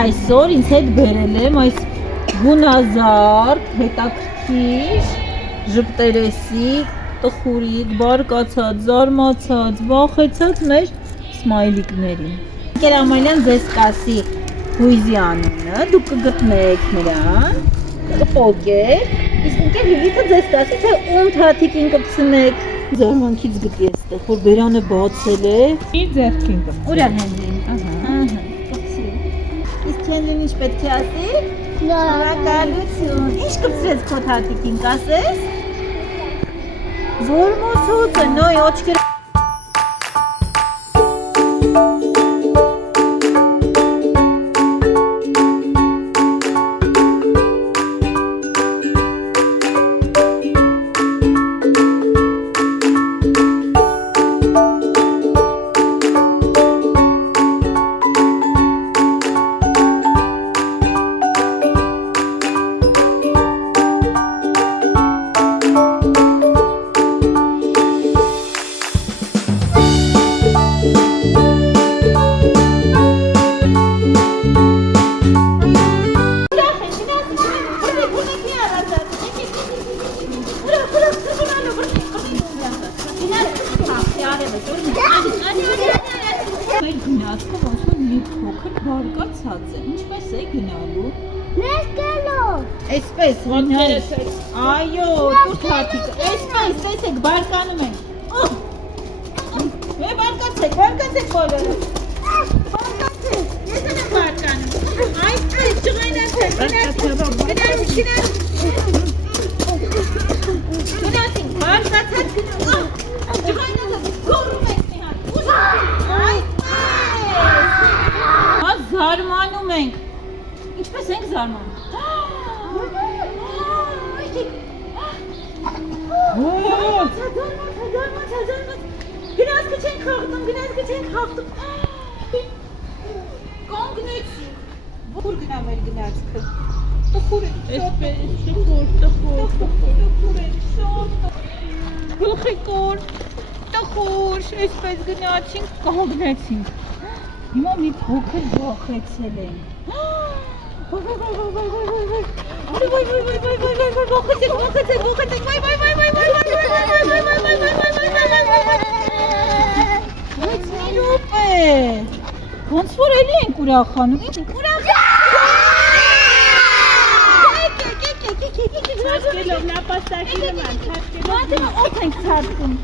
Այսօր ինձ հետ բերել եմ այս գունազարդ, հետաքրքիր, ժպտերեսիկ, տխուրիկ, բարկացած, զարմացած, վախեցած մեր սմայլիկներին։ Ընկեր Ամալյան ձեզ կասի հույզի անունը, դուք կգտնեք նրան, կպոկեք, իսկ ընկեր Լիլիթը ձեզ կասի, թե ում թաթիկին կպցնեք։ Զարմանքից գտի էստեղ, որ բերանը բացել է։ Մի ձեռքին կպցնի։ Ուր է Հենրին։ Իսկ Հենրին ինչ պետք է ասի։ Շնորհակալություն։ Ինչ կպցրեց քո թաթիկին, կասես։ Զարմացած է, նայ աչքերը։ Գնացքը ոնց որ մի փոքր բարկացած է, ինչպես է գնալու։ Ես գնալու։ Այսպես, ոնց այո, դու թաթիկը, այսպես, տեսեք, բարկանում են։ Է բարկացեք բոլորը։ Բարկացեք, ես եմ բարկանում։ Այսպես, ջղայնացեք, գնացինք, բարկացած գնացինք, ջղայնացած, գորում եք մի հատ, զարմանում ենք։ Ինչպես ենք զարմանում։ Գնացքը չենք խաղտում։ Կանգնեցինք։ Որ գնա մեր գնացքը։ Տխուր է, գլխի կոր, տխուր, այսպես գնացինք, կանգնեցինք։ Հիմա մի փոքր վախեցել ենք։ Բայց մի րոպե։ Ոնց որ էլի ենք ուրախանում։ Չաշկելով, լապաստակի նման, չաշկելով։ Մատը օդ ենք ցածկում։